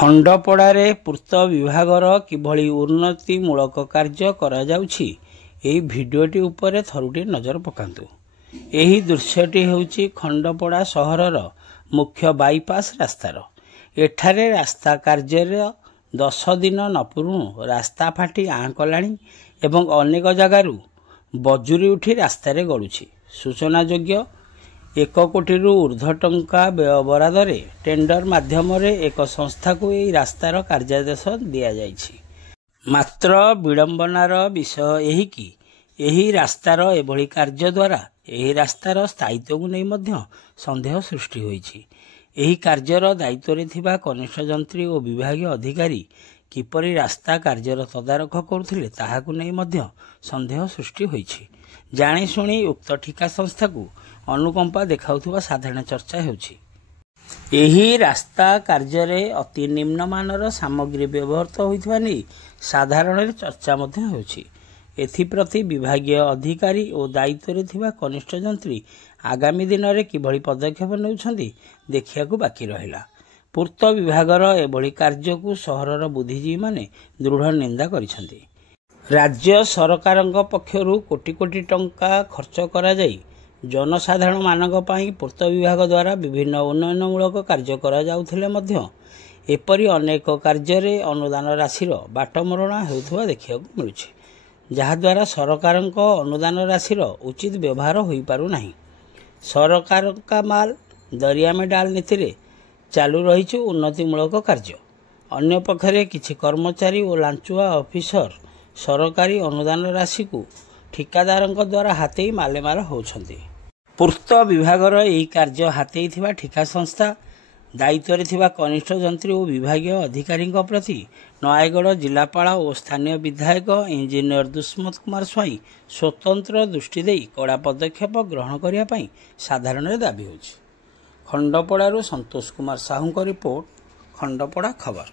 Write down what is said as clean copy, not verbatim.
ଖଣ୍ଡପଡ଼ାରେ ପୂର୍ତ୍ତ ବିଭାଗର କିଭଳି ଉନ୍ନତିମୂଳକ କାର୍ଯ୍ୟ କରାଯାଉଛି ଏହି ଭିଡ଼ିଓଟି ଉପରେ ଥରୁଟିଏ ନଜର ପକାନ୍ତୁ। ଏହି ଦୃଶ୍ୟଟି ହେଉଛି ଖଣ୍ଡପଡ଼ା ସହରର ମୁଖ୍ୟ ବାଇପାସ୍ ରାସ୍ତାର। ଏଠାରେ ରାସ୍ତା କାର୍ଯ୍ୟରେ 10 ଦିନ ନପୁରୁଣୁ ରାସ୍ତା ଫାଟି ଆଁ କଲାଣି ଏବଂ ଅନେକ ଜାଗାରୁ ବଜୁରି ଉଠି ରାସ୍ତାରେ ଗଡ଼ୁଛି। ସୂଚନାଯୋଗ୍ୟ 1 କୋଟିରୁ ଉର୍ଦ୍ଧ୍ୱ ଟଙ୍କା ବ୍ୟୟ ବରାଦରେ ଟେଣ୍ଡର ମାଧ୍ୟମରେ ଏକ ସଂସ୍ଥାକୁ ଏହି ରାସ୍ତାର କାର୍ଯ୍ୟାଦେଶ ଦିଆଯାଇଛି। ମାତ୍ର ବିଡ଼ମ୍ବନାର ବିଷୟ ଏହିକି ଏହି ରାସ୍ତାର ଏଭଳି କାର୍ଯ୍ୟ ଦ୍ୱାରା ଏହି ରାସ୍ତାର ସ୍ଥାୟିତ୍ୱକୁ ନେଇ ମଧ୍ୟ ସନ୍ଦେହ ସୃଷ୍ଟି ହୋଇଛି। ଏହି କାର୍ଯ୍ୟର ଦାୟିତ୍ୱରେ ଥିବା କନିଷ୍ଠ ଯନ୍ତ୍ରୀ ଓ ବିଭାଗୀୟ ଅଧିକାରୀ କିପରି ରାସ୍ତା କାର୍ଯ୍ୟର ତଦାରଖ କରୁଥିଲେ ତାହାକୁ ନେଇ ମଧ୍ୟ ସନ୍ଦେହ ସୃଷ୍ଟି ହୋଇଛି। ଜାଣିଶୁଣି ଉକ୍ତ ଠିକା ସଂସ୍ଥାକୁ ଅନୁକମ୍ପା ଦେଖାଉଥିବା ସାଧାରଣ ଚର୍ଚ୍ଚା ହେଉଛି। ଏହି ରାସ୍ତା କାର୍ଯ୍ୟରେ ଅତି ନିମ୍ନମାନର ସାମଗ୍ରୀ ବ୍ୟବହୃତ ହୋଇଥିବା ନେଇ ସାଧାରଣରେ ଚର୍ଚ୍ଚା ମଧ୍ୟ ହେଉଛି। ଏଥିପ୍ରତି ବିଭାଗୀୟ ଅଧିକାରୀ ଓ ଦାୟିତ୍ୱରେ ଥିବା କନିଷ୍ଠ ଯନ୍ତ୍ରୀ ଆଗାମୀ ଦିନରେ କିଭଳି ପଦକ୍ଷେପ ନେଉଛନ୍ତି ଦେଖିବାକୁ ବାକି ରହିଲା। ପୂର୍ତ୍ତ ବିଭାଗର ଏଭଳି କାର୍ଯ୍ୟକୁ ସହରର ବୁଦ୍ଧିଜୀବୀମାନେ ଦୃଢ଼ ନିନ୍ଦା କରିଛନ୍ତି। ରାଜ୍ୟ ସରକାରଙ୍କ ପକ୍ଷରୁ କୋଟି କୋଟି ଟଙ୍କା ଖର୍ଚ୍ଚ କରାଯାଇ ଜନସାଧାରଣମାନଙ୍କ ପାଇଁ ପୂର୍ତ୍ତ ବିଭାଗ ଦ୍ୱାରା ବିଭିନ୍ନ ଉନ୍ନୟନମୂଳକ କାର୍ଯ୍ୟ କରାଯାଉଥିଲେ ମଧ୍ୟ ଏପରି ଅନେକ କାର୍ଯ୍ୟରେ ଅନୁଦାନ ରାଶିର ବାଟମରଣା ହେଉଥିବା ଦେଖିବାକୁ ମିଳୁଛି, ଯାହାଦ୍ୱାରା ସରକାରଙ୍କ ଅନୁଦାନ ରାଶିର ଉଚିତ ବ୍ୟବହାର ହୋଇପାରୁନାହିଁ। ସରକାରଙ୍କ ମାଲ ଦରିଆ ମେ ଡାଲ ନୀତିରେ ଚାଲୁ ରହିଛି ଉନ୍ନତିମୂଳକ କାର୍ଯ୍ୟ। ଅନ୍ୟପକ୍ଷରେ କିଛି କର୍ମଚାରୀ ଓ ଲାଞ୍ଚୁଆ ଅଫିସର ସରକାରୀ ଅନୁଦାନ ରାଶିକୁ ଠିକାଦାରଙ୍କ ଦ୍ୱାରା ହାତେଇ ମାଲେମାଲ ହେଉଛନ୍ତି। ପୂର୍ତ୍ତ ବିଭାଗର ଏହି କାର୍ଯ୍ୟ ହାତେଇଥିବା ଠିକା ସଂସ୍ଥା ଦାୟିତ୍ୱରେ ଥିବା କନିଷ୍ଠ ଯନ୍ତ୍ରୀ ଓ ବିଭାଗୀୟ ଅଧିକାରୀଙ୍କ ପ୍ରତି ନୟାଗଡ଼ ଜିଲ୍ଲାପାଳ ଓ ସ୍ଥାନୀୟ ବିଧାୟକ ଇଞ୍ଜିନିୟର ଦୁଷ୍ମନ୍ତ କୁମାର ସ୍ୱାଇଁ ସ୍ୱତନ୍ତ୍ର ଦୃଷ୍ଟି ଦେଇ କଡ଼ା ପଦକ୍ଷେପ ଗ୍ରହଣ କରିବା ପାଇଁ ସାଧାରଣରେ ଦାବି ହେଉଛି। ଖଣ୍ଡପଡ଼ାରୁ ସନ୍ତୋଷ କୁମାର ସାହୁଙ୍କ ରିପୋର୍ଟ, ଖଣ୍ଡପଡ଼ା ଖବର।